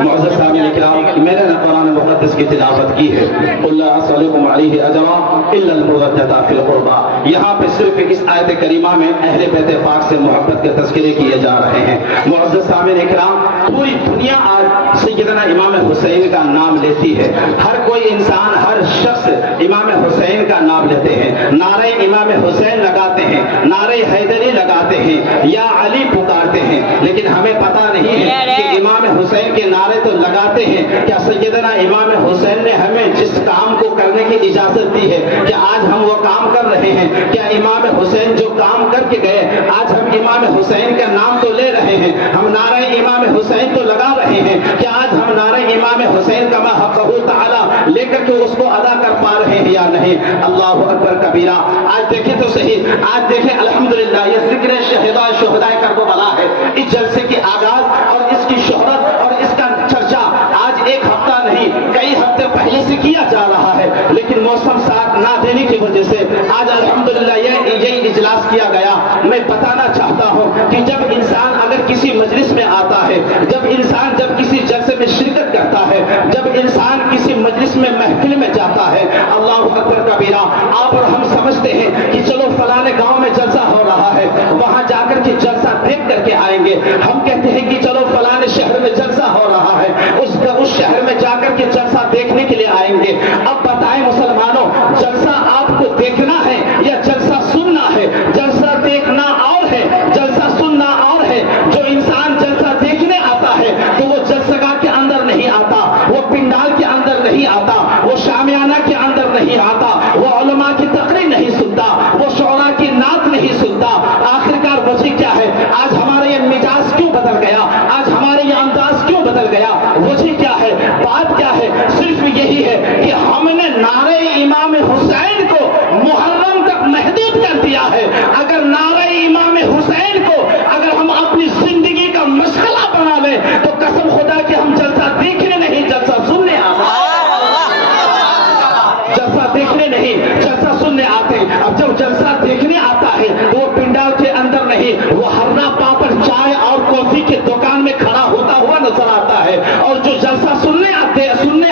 معزز سامعین کرام، میں نے قرآن مقدس کی تلاوت کی ہے، قل لا اسألکم علیہ اجرا الا المودۃ فی القربى. یہاں پہ صرف اس آیت کریمہ میں اہل بیت پاک سے محبت کے تذکرے کیے جا رہے ہیں. معزز سامعین کرام، پوری دنیا آج سیدنا امام حسین کا نام لیتی ہے. ہر کوئی انسان، ہر شخص امام حسین کا نام لیتے ہیں، نعرہ امام حسین لگاتے ہیں، نعرہ حیدری لگاتے ہیں، یا علی پکارتے ہیں. لیکن ہمیں پتہ نہیں ہے کہ امام حسین کے نعرے تو لگاتے ہیں، کیا سیدنا امام حسین نے ہمیں جس کام کو کرنے کی اجازت دی ہے کہ آج ہم وہ کام کر رہے ہیں؟ کیا امام حسین جو کام کر کے گئے، آج ہم امام حسین کا نام تو لے رہے ہیں، ہم نعرہ امام حسین تو لگا رہے ہیں، کیا آج ہم نعرہ امام حسین کا حقہ تعالی لے کر کے اس کو ادا کر پا رہے ہیں یا نہیں؟ اللہ اکبر کبیرہ. آج دیکھیں تو صحیح، آج دیکھیں الحمدللہ یہ ذکر شہدائے کربلا ہے. اس جلسے کی آغاز اور اس کی شہرت اور اس کا چرچا آج ایک ہفتہ نہیں، کئی ہفتے پہلے سے کیا جا رہا ہے، لیکن موسم ساتھ نہ دینے کی وجہ سے آج الحمدللہ یہی اجلاس کیا گیا. میں بتانا چاہتا ہوں کہ جب انسان اگر کسی مجلس میں آتا ہے، جب کسی جلسے میں شرکت کرتا ہے، جب انسان کسی مجلس میں محفل میں جاتا ہے، اللہ اکبر کبیرہ، آپ اور ہم سمجھتے ہیں کہ چلو فلانے گاؤں میں جلسہ ہو رہا ہے، وہاں جا کر کے جلسہ دیکھ کر کے آئیں گے. ہم کہتے ہیں کہ چلو فلانے شہر میں جلسہ ہو رہا ہے، اس شہر میں جا کر کے جلسہ دیکھنے کے لیے آئیں گے. اب بتائیں مسلمانوں، جلسہ آپ کو دیکھنا ہے یا جلسہ سننا ہے؟ جلسہ دیکھنا اور ہے، جلسہ سننا اور ہے. جو انسان جلسہ دیکھنے آتا ہے تو وہ جلسگاہ کے اندر نہیں آتا، وہ پنڈال کے اندر نہیں آتا، وہ شامیانہ کے اندر نہیں آتا، وہ علماء کی تقریر نہیں سنتا، وہ شعراء کی نعت نہیں سنتا. آخرکار وجہ کیا ہے؟ آج ہمارے یہ مزاج کیوں بدل گیا؟ آج ہمارے یہ انداز کیوں بدل گیا؟ وجہ کیا ہے؟ بات کیا ہے؟ صرف یہی ہے کہ ہم نے نعرہ امام حسین کو محرم تک محدود کر دیا ہے. اگر نعرہ امام حسین کو اگر ہم اپنی زندگی کا مشغلہ بنا لیں تو قسم خدا کہ ہم جلسہ دیکھنے نہیں، جلسہ سننے آتے ہیں. جلسہ دیکھنے نہیں، جلسہ سننے آتے ہیں. اب جب جلسہ دیکھنے آتا ہے تو وہ پنڈال کے اندر نہیں، وہ ہرنا پاپڑ چائے اور کافی کے دکان میں کھڑا ہوتا ہوا نظر آتا ہے. اور جو جلسہ سننے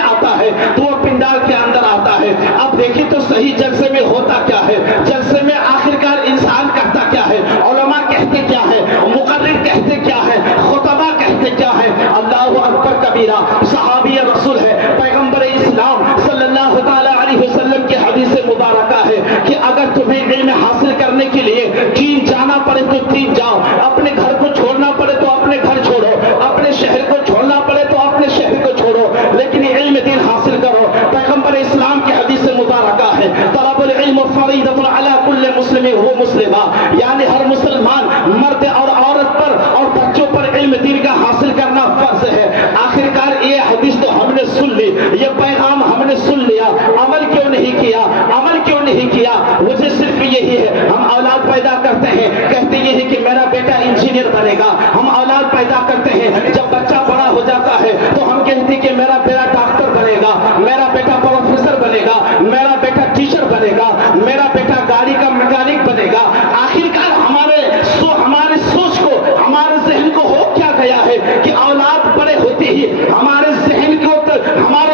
آتا ہے تو وہ پنڈال کے اندر آتا ہے. اب دیکھیں تو صحیح جلسے میں ہوتا کیا ہے؟ جلسے میں آخرکار انسان کرتا کیا ہے؟ علماء کہتے کیا ہے؟ مقرر کہتے کیا ہے؟ خطبہ کہتے کیا ہے؟ اللہ اکبر کبیرہ. صحابی رسول ہے، پیغمبر اسلام صلی اللہ تعالی علیہ وسلم کی حدیث مبارکہ ہے کہ اگر تمہیں علم حاصل کرنے کے لیے چین جانا پڑے تو چین جاؤ، اپنے گھر کو چھوڑنا پڑے تو اپنے گھر چھوڑو، اپنے شہر کو چھوڑنا پڑے تو اپنے شہر کو چھوڑو، لیکن علم دین حاصل کرو. پیغمبر اسلام کی حدیث مبارکہ ہے طلب العلم فریضۃ علی کل مسلم و مسلمہ، یعنی ہر مسلمان مرد اور عورت پر اور بچوں پر علم دین کا حاصل کرنا فرض ہے. آخرکار یہ حدیث تو ہم نے سن لی، یہ پیغام ہم نے سن لیا، عمل کیوں نہیں کیا؟ عمل کیوں نہیں کیا؟ وجہ صرف یہی ہے، ہم اولاد پیدا کرتے ہیں، کہتے یہ ہے کہ میرا بیٹا انجینئر بنے گا. ہم اولاد پیدا کرتے ہیں، جب بچہ بڑا ہو جاتا ہے تو ہم کہتے ہیں کہ میرا بیٹا ڈاکٹر بنے گا، میرا بیٹا پروفیسر بنے گا، میرا بیٹا ٹیچر بنے گا، میرا بیٹا گاڑی کا میکینک بنے گا. آخرکار ہمارے سوچ کو، ہمارے ذہن کو ہو کیا گیا ہے کہ اولاد بڑے ہوتے ہی ہمارے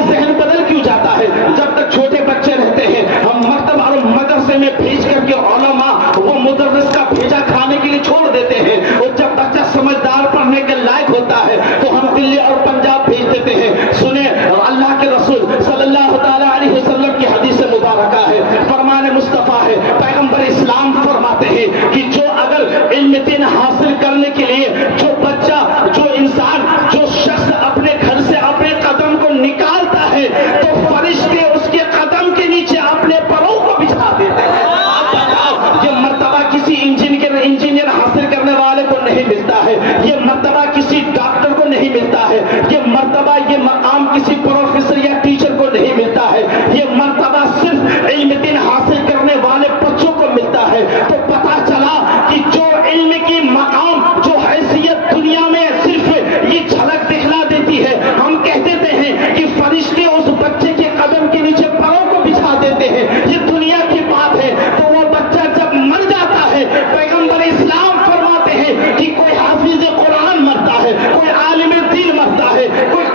ذہن بدل کیوں جاتا ہے؟ جب تک چھوٹے بچے رہتے ہیں ہم مکتب اور مدرسے میں بھیج کر کے علماء وہ مدرس کا بھیجا کھانے کے لیے چھوڑ دیتے ہیں، اور جب بچہ سمجھدار پڑھنے کے لائق ہوتا ہے تو ہم دلی اور پنجاب بھیج دیتے ہیں. سنیں اللہ کے رسول صلی اللہ تعالی علیہ وسلم کی حدیث مبارکہ ہے، فرمان مصطفیٰ ہے، پیغمبر اسلام فرماتے ہیں کہ جو اگر علم دین حاصل کرنے کے لیے جو بچہ، جو انسان، جو شخص اپنے گھر سے اپنے قدم کو نکالتا ہے تو فرشتے اس کے قدم کے نیچے اپنے پروں کو بچھا دیتے ہیں. اب بتاؤ، یہ مرتبہ کسی انجینئر حاصل کرنے والے کو نہیں ملتا ہے، یہ مرتبہ کسی ڈاکٹر کو نہیں ملتا ہے، یہ مرتبہ، یہ مقام کسی پروفیسر یا ٹیچر کو نہیں ملتا ہے، یہ مرتبہ صرف علم دین حاصل کرنے والے بچوں کو ملتا ہے. تو پتا چلا کہ جو علم کی مقام، جو حیثیت دنیا میں صرف یہ جھلک دکھلا دیتی ہے، ہم کہہ دیتے ہیں کہ فرشتے اس بچے کے قدم کے نیچے پروں کو بچھا دیتے ہیں، یہ دنیا کی بات ہے. تو وہ بچہ جب مر جاتا ہے، پیغمبر اسلام فرماتے ہیں کہ کوئی حافظ قرآن مرتا ہے، کوئی عالم دین مرتا ہے، کوئی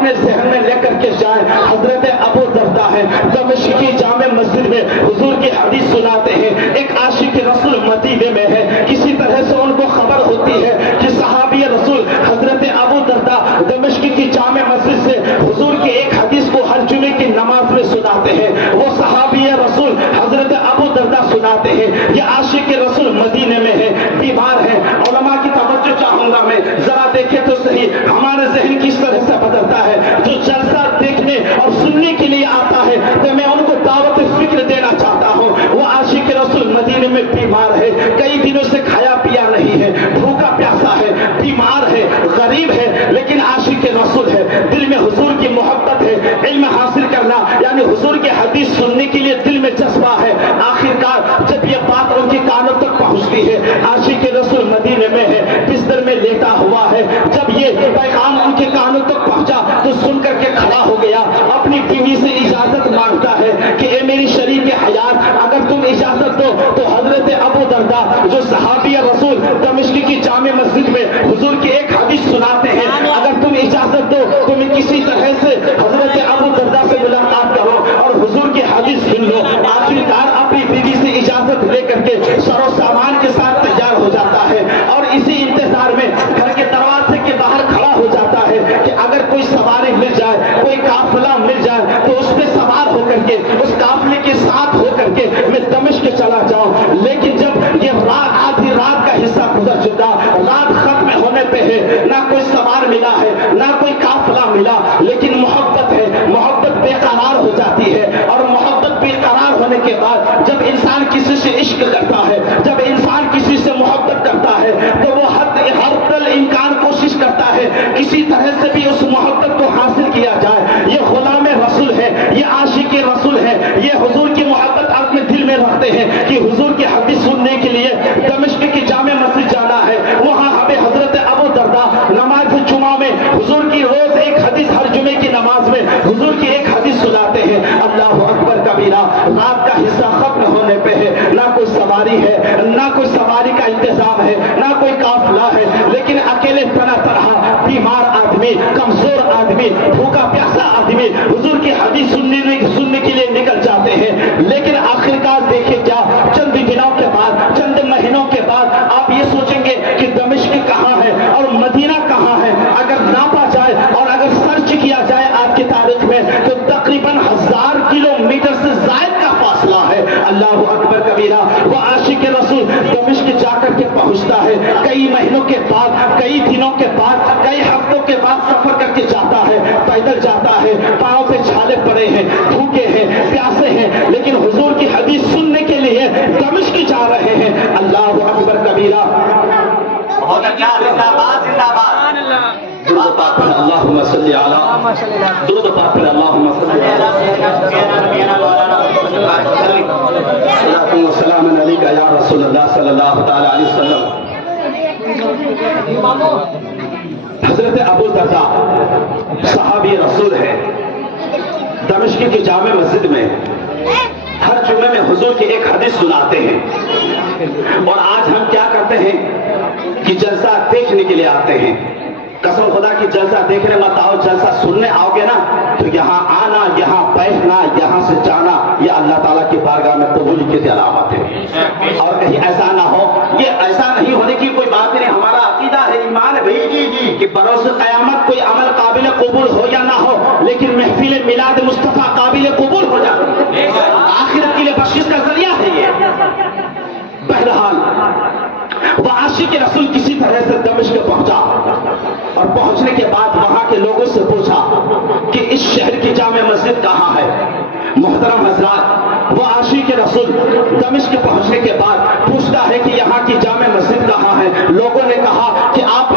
اپنے ذہن میں لے کر کے جائیں. حضرت ابو درداء ہے, دمشق کی جامع مسجد میں حضور کی حدیث سناتے ہیں. ایک عاشق رسول مدینے میں ہے, کسی طرح سے ان کو خبر ہوتی ہے کہ صحابی رسول حضرت ابو درداء دمشق کی جامع مسجد سے حضور کی ایک حدیث کو ہر جمعے کی نماز میں سناتے ہیں. وہ صحابی رسول حضرت ابو درداء سناتے ہیں. یہ عاشق رسول مدینے میں ہے, بیمار ہے. علماء کی توجہ چاہوں گا میں, ذرا دیکھیں تو صحیح ہمارے ذہن کس طرح سے بدلتا ہے. جو جلسہ دیکھنے اور سننے کے لیے آتا ہے تو میں ان کو دعوت فکر دینا چاہتا ہوں. وہ عاشق رسول مدینے میں بیمار ہے, کئی دنوں سے کھایا پیا نہیں ہے, بھوکا پیاسا ہے, بیمار ہے, غریب ہے, لیکن عاشق رسول ہے. دل میں حضور کی محبت ہے, علم حاصل کرنا یعنی حضور کی حدیث سننے کے لیے دل میں جذبہ ہے. آخرکار جب یہ بات ان کے کانوں تک پہنچتی ہے, عاشق رسول مدینے میں ہے, بستر میں لیٹا ہوا ہے, جب یہ پیغام ان کے کانوں تک پہنچا تو سن کر کے کھڑا ہو گیا, اپنی بیوی سے اجازت مانگتا ہے کہ اے میری شریک حیات, اگر تم اجازت دو تو حضرت ابو درداء جو صحابی رسول دمشق کی جامع مسجد میں حضور کی ایک حدیث سناتے ہیں, اگر تم اجازت دو تو میں کسی طرح سے حضرت ابو درداء سے ملاقات کرو اور حضور کی حدیث سن لو. آخرکار اپنی بیوی سے اجازت لے کر کے سر و سامان کے ساتھ تیار ہو جاتا ہے اور اسی انتظار میں گھر کے دروازے کے باہر کھڑا ہو جاتا ہے کہ اگر کوئی سواری مل جائے, کوئی قافلہ مل جائے تو اس پہ سوار ہو کر کے اس قافلے کے ساتھ ہو کر کے میں دمشق چلا جاؤں. لیکن جب یہ رات آدھی رات کا حصہ گزر چکا, رات ختم ہونے پہ ہے, نہ کوئی سوار ملا ہے, نہ کوئی قافلہ ملا, لیکن محبت ہے, محبت بے قرار ہو جاتی ہے. اور محبت بے قرار ہونے کے بعد جب انسان کسی سے عشق کرتا ہے, جب انسان کسی سے محبت کرتا ہے تو وہ ہر دل امکان کوشش کرتا ہے کسی طرح سے بھی اس محبت کو حاصل کیا جائے. یہ غلام رسول ہے, یہ عاشق رسول ہے, یہ حضور کی محبت اپنے دل میں رکھتے ہیں کہ حضور کی حدیث سننے کے لیے دمشق کی جامع مسجد جانا ہے. وہاں ہمیں حضرت ابو درداء نماز جمعہ میں حضور کی روز ایک حدیث, ہر جمعے کی نماز میں حضور کی ایک حدیث سناتے ہیں. اللہ اکبر کبیرہ. رات کا حصہ ختم ہونے پہ ہے, نہ کوئی سواری ہے, نہ کوئی سواری کا انتظام ہے, نہ کوئی قافلہ ہے, لیکن اکیلے تنہا بیمار آدمی, کمزور آدمی, بھوکا پیاسا آدمی حضور کی حدیث سننے کے لیے نکل جاتے ہیں. لیکن آخرکار دیکھیں کیا, چند دنوں کے بعد, چند مہینوں کے بعد آپ یہ سوچیں گے کہ دمشق کہاں ہے اور مدینہ کہاں ہے. اگر ناپا جائے اور اگر سرچ کیا جائے آپ کی تاریخ میں تو تقریباً 1000 کلومیٹر سے زائد کا فاصلہ ہے. اللہ اکبر کبیرہ. وہ عاشق رسول دمشق جا کر کے پہنچتا ہے, کئی مہینوں کے بعد, کئی دنوں کے بعد, کئی ہفتوں کے بعد سفر کر کے جاتا ہے, پیدل جاتا ہے, پاؤں پہ چھالے پڑے ہیں, بھوکے ہیں, پیاسے ہیں, لیکن حضور کی حدیث سننے کے لیے دمشق جا رہے ہیں. اللہ اکبر کبیرہ. بہت اچھا, زندہ باد, زندہ باد. درود پاک پر اللہم صلی علی, درود پاک پر اللہم صلی علی وسلام علیکہ یا رسول اللہ صلی اللہ تعالی علیہ وسلم. حضرت ابو درداء صحابی رسول ہے, دمشق کی جامع مسجد میں ہر جمعے میں حضور کی ایک حدیث سناتے ہیں. اور آج ہم کیا کرتے ہیں کہ جلسہ دیکھنے کے لیے آتے ہیں. قسم خدا کی جلسہ دیکھنے مت آؤ, جلسہ سننے آؤ گے نا تو یہاں آنا, یہاں بیٹھنا, یہاں سے جانا, یہ اللہ تعالیٰ کی بارگاہ میں قبولیت کی علامت ہے. اور کہیں ایسا نہ ہو, یہ ایسا نہیں ہونے کی کوئی بات نہیں. ہمارا عقیدہ ہے, ایمان ہے بھائی کہ بروز قیامت کوئی عمل قابل قبول ہو یا نہ ہو, لیکن محفل میلاد مصطفیٰ قابل قبول ہو جاتی ہے. آخرت کے لیے بخشش کا ذریعہ ہے یہ. بہرحال وہ عاشق رسول کسی طرح سے دمشق پہنچا اور پہنچنے کے بعد وہاں کے لوگوں سے پوچھا کہ اس شہر کی جامع مسجد کہاں ہے. محترم حضرات, وہ عاشق رسول دمشق پہنچنے کے بعد پوچھتا ہے کہ یہاں کی جامع مسجد کہاں ہے. لوگوں نے کہا کہ آپ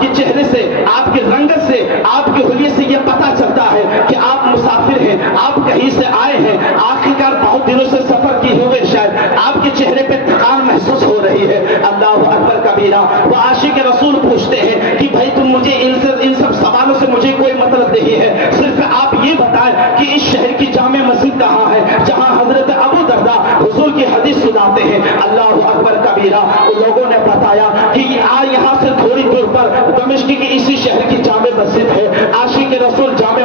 کے چہرے سے, آپ کے رنگت سے, آپ کے حلیے سے یہ پتا چلتا ہے کہ آپ مسافر ہیں, آپ کہیں سے آئے ہیں, آخرکار بہت دنوں سے سفر کی ہوئے, شاید آپ کے چہرے پہ تھکان محسوس ہو رہی ہے. اللہ اکبر کبیرہ. وہ عاشق رسول پوچھتے ہیں کہ بھائی تم مجھے ان سب سوالوں سے مجھے کوئی مطلب نہیں ہے, صرف آپ یہ بتائیں کہ اس شہر کی جامع مسجد کہاں ہے جہاں حضرت ابو درداء دردہ حضور کی حدیث سناتے ہیں. اللہ اکبر کبیرہ. ان لوگوں نے بتایا کہ یہاں سے تھوڑی دور پر دمشق کی اسی شہر کی جامع مسجد ہے. عاشق رسول جامع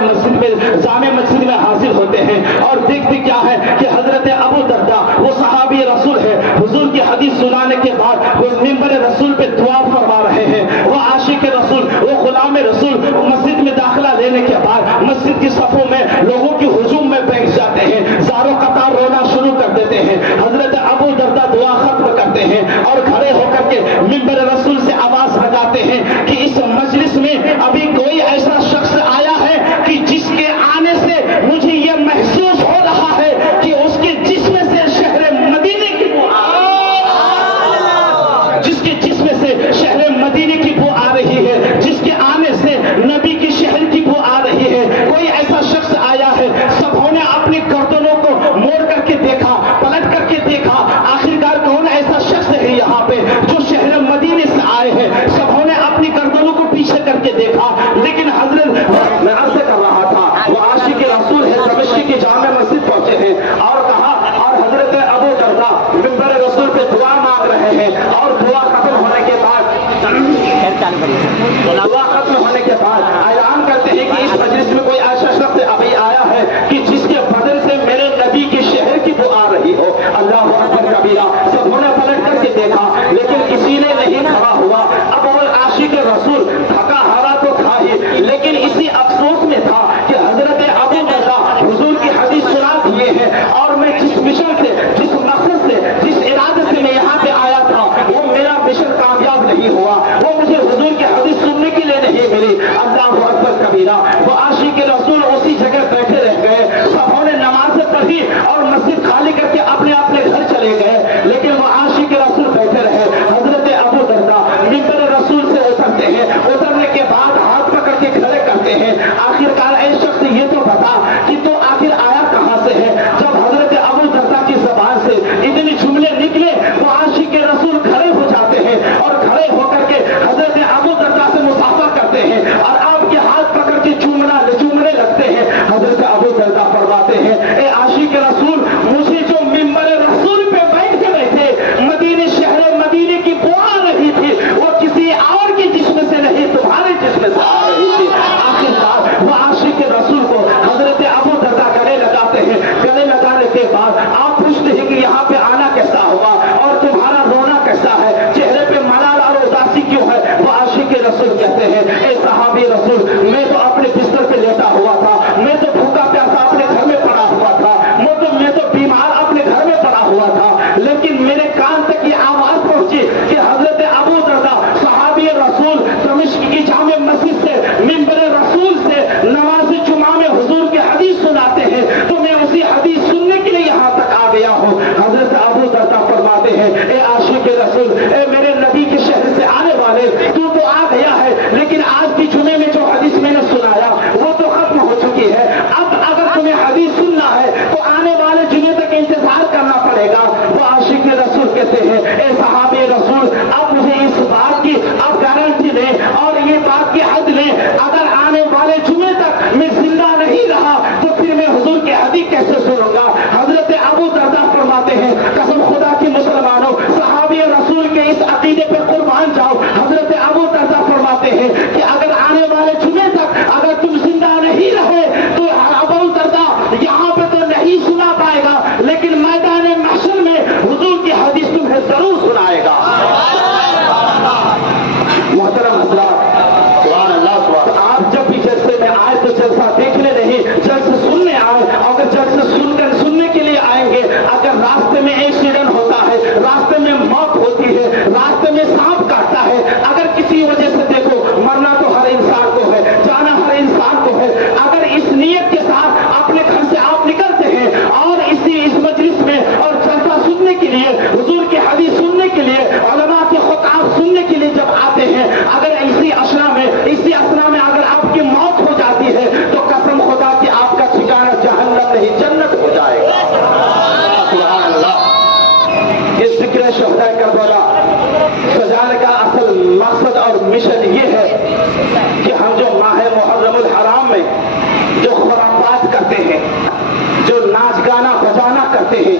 مسجد میں حاضر ہوتے ہیں اور دیکھتے کیا ہے کہ حضرت ابو دردہ وہ صحابی رسول ہے, حضور کی حدیث سنانے کے بعد وہ منبر رسول پہ دعا فرما رہے ہیں. وہ عاشق رسول, وہ غلام رسول مسجد میں داخلہ لینے کے بعد مسجد کی صفوں میں لوگوں کی ہجوم میں بیٹھ جاتے ہیں, زاروں قطار رونا شروع کر دیتے ہیں. حضرت ابو دردہ دعا ختم کرتے ہیں اور کھڑے ہو کر کے منبر رسول سے آواز لگاتے ہیں کہ اس مجلس میں ابھی کوئی ایسا شخص آیا ہے کہ جس کے آنے سے مجھے یہ محسوس ہو رہا ہے کہ اس کے جسم سے شہر مدینے کی بو جس کے جسم سے شہر مدینے کی بو آ رہی ہے, جس کے آنے سے نبی کی شہر کی بو آ رہی ہے. کوئی ایسا شخص آیا ہے. سبوں نے اپنی گردنوں کو موڑ کر کے دیکھا, پلٹ کر کے دیکھا, آخرکار کون ایسا شخص ہے یہاں پہ جو شہر مدینے سے آئے ہیں. سبوں نے اپنی گردنوں کو پیچھے کر کے دیکھا, لیکن حضرت میں عرض کر رہا تھا وہ عاشق رسول ہے, دمشق کی جامع مسجد پہنچے ہیں اور کہا, اور حضرت ابو دردہ منبر رسول پہ دعا مانگ رہے ہیں اور دعا ختم ہونے کے بعد اعلان کرتے ہیں کہ اس مجلس میں کوئی ایسا شخص ابھی آیا ہے کہ جس کے بدن سے میرے نبی کے شہر کی بو آ رہی ہو. اللہ اکبر کبیرہ. سبوں نے پلٹ کر کے دیکھا لیکن کسی نے نہیں کھڑا ہوا. اب وہ عاشق رسول تھکا ہارا تو تھا ہی, لیکن اسی افسوس میں تھا کہ حضرت ابو دردہ حضور کی حدیث سنا دیے ہیں اور میں جس مشن سے, جس مقصد سے, جس ارادے سے میں یہاں پہ آیا تھا وہ میرا مشن کامیاب نہیں ہوا, وہ مجھے حضور کی حدیث سننے کے لیے نہیں ملی. اللہ اکبر کبیرہ. وہ عاشق رسول اسی جگہ بیٹھے رہ گئے. سبوں نے نمازیں پڑھی اور مسجد خالی کر کے اپنے اپنے گھر چلے گئے, لیکن وہ عاشق رسول بیٹھے رہے. حضرت ابو دردہ منبر رسول سے اترتے ہیں, اترنے کے بعد ہاتھ پکڑ کے کھڑے کرتے ہیں. آخرکار اے شخص یہ تو بتا کہ تو آخر آیا کہاں سے ہے. جب حضرت ابو دردہ کی زبان سے اتنے جملے نکلے وہ عاشق رسول کھڑے ہو جاتے ہیں اور کھڑے ہو کر کے حضرت ابو دردہ سے مصافحہ کرتے ہیں اور آپ کے ہاتھ پکڑ کے چومنے لگتے ہیں. حضرت ابو دردہ فرماتے ہیں, اے عاشق رسول, مجھے جو منبر رسول پہ بیٹھے بیٹھے مدینے شہر مدینے کی بو آ رہی تھی وہ کسی اور کے جسم سے نہیں تمہارے جسم سے آ رہی تھی. آخرکار وہ عاشق رسول کو حضرت ابو دردہ گلے لگاتے ہیں. گلے لگانے کے بعد آپ پوچھتے ہیں کہ یہاں پہ آنا کیسا ہوا اور تمہارا رونا کیسا ہے, چہرے پہ ملال اور اداسی کیوں ہے. وہ عاشق رسول کہتے ہیں, اے صحابی رسول, میں تو اپنے بستر پہ لیٹا ہوا تھا, میں تو بھوکا پیاسا اپنے گھر میں پڑا ہوا تھا, میں تو بیمار اپنے گھر میں پڑا ہوا تھا, لیکن میرے کان تک یہ آواز پہنچی کہ حضرت ابو دردہ صحابی رسول دمشق کی جامع مسجد سے منبر رسول سے نماز جمعہ میں حضور کی حدیث سناتے ہیں, تو میں اسی حدیث سننے کے لیے یہاں تک آ گیا ہوں. حضرت ابو دردہ فرماتے ہیں, اے عاشق رسول, اے میرے نبی کے شہر سے آنے والے, تو آ گیا ہے, لیکن آج کی جمعے میں جو حدیث میں نے سنایا وہ تو ختم ہو چکی ہے. اب اگر تمہیں حدیث سننا ہے تو آنے والے جمعے تک انتظار کرنا پڑے گا. وہ عاشق رسول کہتے ہیں, اے صحابی رسول, اب مجھے اس بات کی اب گارنٹی دیں اور یہ بات کی حد لیں, اگر آنے والے جمعے تک میں زندہ نہیں رہا تو پھر میں حضور کی حدیث کیسے سنوں گا. حضرت ابو دردہ فرماتے ہیں, قسم خدا کی مسلمانوں, صحابی رسول کے اس عقیدے پہ قربان جاؤ. حضرت ابو دردہ فرماتے ہیں کہ اگر آنے والے جمعے تک اگر تم زندہ نہیں رہے تو ابو دردہ یہاں پہ تو نہیں سنا پائے گا, لیکن میدان محشر میں حضور کی حدیث تمہیں ضرور سنائے گا. محترم حضرات, آپ جب بھی جلسے میں آئے تو جلسہ دیکھنے نہیں, جلسے سننے آئے. اگر جلسے سننے کے لیے آئیں گے, اگر راستے میں ایکسیڈنٹ ہوتا ہے, راستے میں موت ہوتی ہے, راستے میں سانپ کاٹتا ہے, اگر کسی وجہ سے دیکھو مرنا تو ہر انسان کو ہے, جانا ہر انسان کو ہے, اگر اس نیت کے ساتھ اپنے گھر سے آپ نکلتے ہیں اور اس مجلس میں اور جلسہ سننے کے لیے, حضور کی حدیث سننے کے لیے, علماء کے خطاب سننے کے لیے جب آتے ہیں, اگر اسی اسنا میں اگر آپ کی موت ہو جاتی ہے تو قسم خدا کہ آپ کا ٹھکانہ جہنم نہیں جنت ہو جائے گا. سبحان اللہ. یہ ذکر شہدائے کربلا سجانے کا اصل مقصد اور مشن یہ ہے کہ ہم جو ماہ محرم الحرام میں جو خرافات کرتے ہیں, جو ناچ گانا بجانا کرتے ہیں,